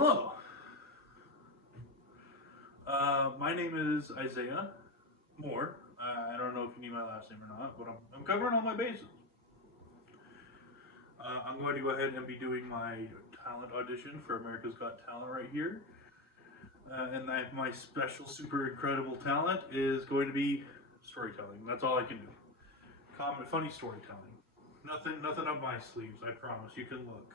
Hello. My name is Isaiah Moore. I don't know if you need my last name or not, but I'm covering all my bases. I'm going to go ahead and be doing my talent audition for America's Got Talent right here. My special, super incredible talent is going to be storytelling. That's all I can do. Funny storytelling. Nothing up my sleeves. I promise. You can look.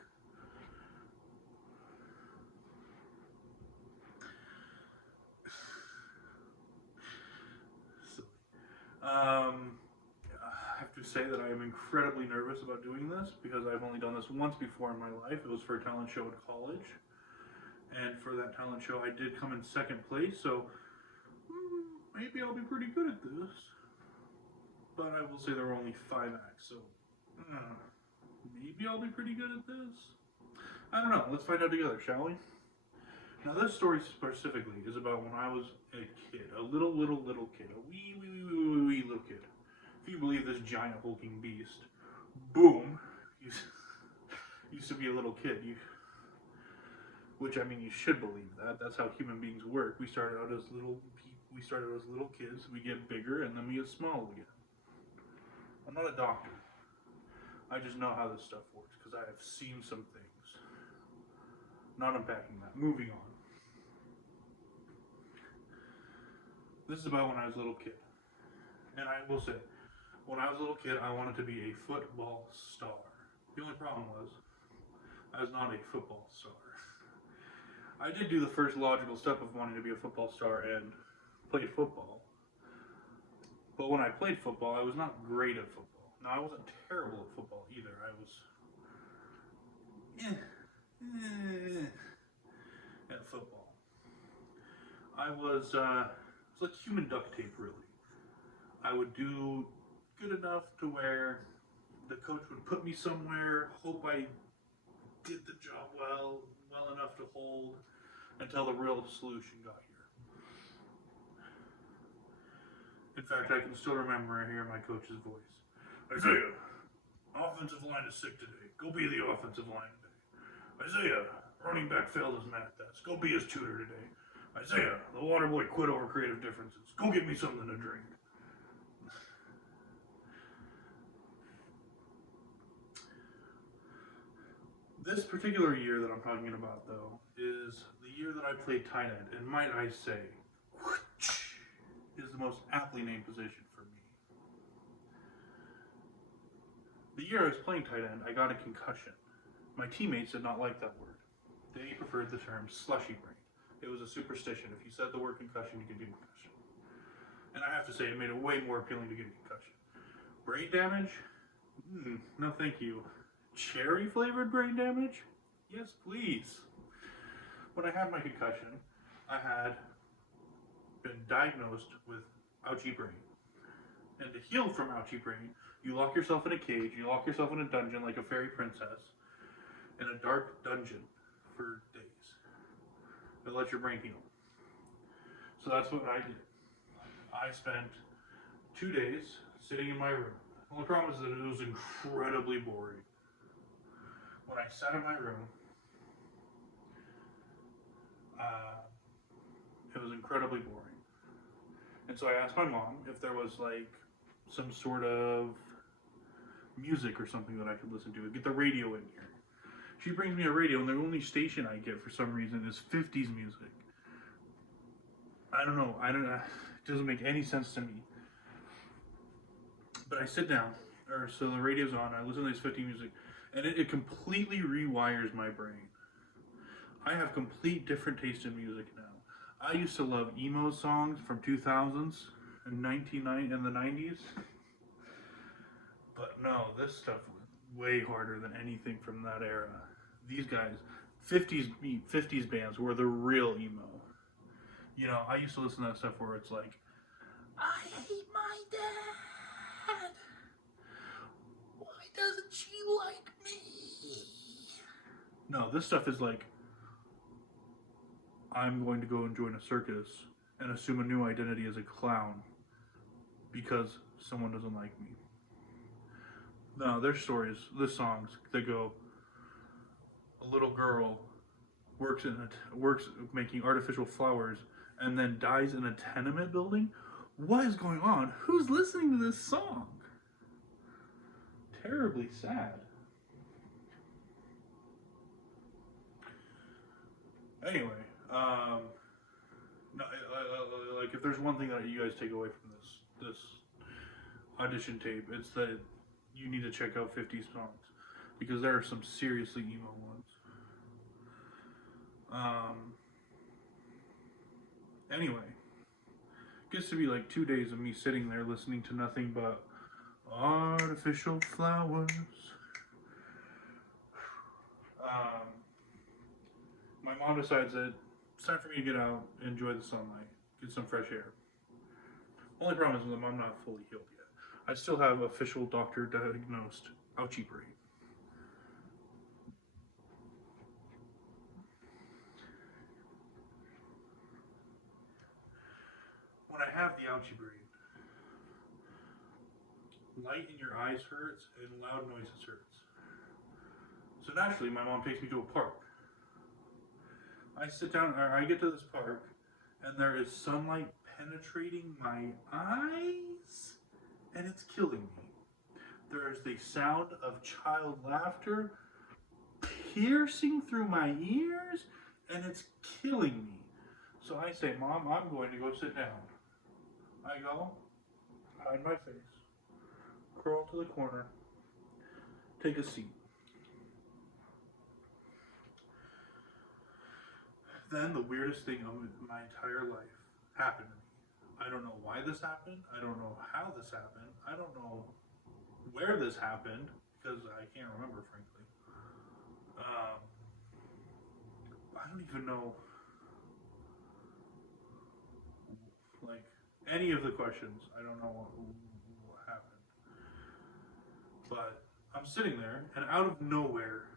I have to say that I am incredibly nervous about doing this because I've only done this once before in my life. It was for a talent show at college, and for that talent show, I did come in second place. So maybe I'll be pretty good at this. But I will say there were only 5 acts, so maybe I'll be pretty good at this. I don't know. Let's find out together, shall we? Now, this story specifically is about when I was a kid, a little kid, a wee little kid. If you believe this giant hulking beast, boom, used to be a little kid. Which, I mean, you should believe that. That's how human beings work. We started out as little kids. We get bigger, and then we get small again. I'm not a doctor. I just know how this stuff works because I have seen some things. Not unpacking that. Moving on. This is about when I was a little kid. And I will say, when I was a little kid, I wanted to be a football star. The only problem was, I was not a football star. I did do the first logical step of wanting to be a football star and played football. But when I played football, I was not great at football. Now, I wasn't terrible at football either. I was at football. I was like human duct tape, really. I would do good enough to where the coach would put me somewhere, hope I did the job well enough to hold until the real solution got here. In fact, I can still remember hearing my coach's voice. Isaiah, offensive line is sick today. Go be the offensive line today. Isaiah, running back failed his math test. Go be his tutor today. Isaiah, the water boy quit over creative differences. Go get me something to drink. This particular year that I'm talking about, though, is the year that I played tight end, and might I say, is the most aptly named position for me. The year I was playing tight end, I got a concussion. My teammates did not like that word. They preferred the term slushy brain. It was a superstition. If you said the word concussion, you could get concussion. And I have to say, it made it way more appealing to get a concussion. Brain damage? No thank you. Cherry flavored brain damage? Yes, please. When I had my concussion, I had been diagnosed with ouchie brain. And to heal from ouchie brain, you lock yourself in a cage, you lock yourself in a dungeon like a fairy princess, in a dark dungeon for days. And let your brain heal. So that's what I did. I spent 2 days sitting in my room. The only problem is that it was incredibly boring. When I sat in my room, it was incredibly boring. And so I asked my mom if there was like some sort of music or something that I could listen to. Get the radio in here. She brings me a radio, and the only station I get for some reason is 50s music. I don't know. It doesn't make any sense to me. But I sit down, so the radio's on, I listen to this 50s music, and it completely rewires my brain. I have complete different taste in music now. I used to love emo songs from 2000s and the 90s. But no, this stuff was way harder than anything from that era. These guys, 50s bands were the real emo. You know, I used to listen to that stuff where it's like, I hate my dad. Why doesn't she like me? No, this stuff is like, I'm going to go and join a circus and assume a new identity as a clown because someone doesn't like me. No, there's stories, there's songs that go, a little girl works making artificial flowers, and then dies in a tenement building. What is going on? Who's listening to this song? Terribly sad. Anyway, no, like if there's one thing that you guys take away from this audition tape, it's that you need to check out 50 songs because there are some seriously emo ones. Anyway, gets to be like 2 days of me sitting there listening to nothing but artificial flowers. My mom decides that it's time for me to get out, enjoy the sunlight, get some fresh air. Only problem is that I'm not fully healed yet. I still have official doctor diagnosed ouchie brain. When I have the ouchie brain, light in your eyes hurts and loud noises hurts. So naturally, my mom takes me to a park. I sit down, or I get to this park, and there is sunlight penetrating my eyes, and it's killing me. There is the sound of child laughter piercing through my ears, and it's killing me. So I say, Mom, I'm going to go sit down. I go, hide my face, crawl to the corner, take a seat. Then the weirdest thing of my entire life happened to me. I don't know why this happened. I don't know how this happened. I don't know where this happened because I can't remember, frankly. I don't even know, like, any of the questions. I don't know what happened. But I'm sitting there, and out of nowhere,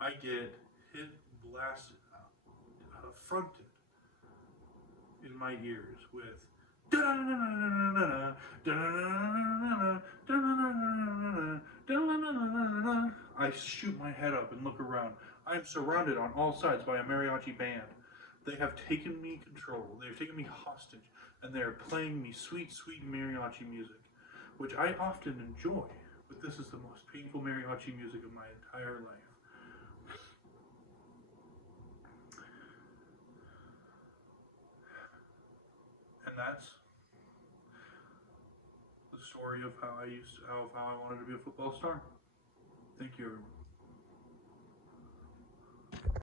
I get hit, blasted, affronted in my ears with I shoot my head up and look around. I am surrounded on all sides by a mariachi band. They have taken me control. They have taken me hostage, and they are playing me sweet, sweet mariachi music, which I often enjoy, but this is the most painful mariachi music of my entire life. And that's the story of how I wanted to be a football star. Thank you, everyone.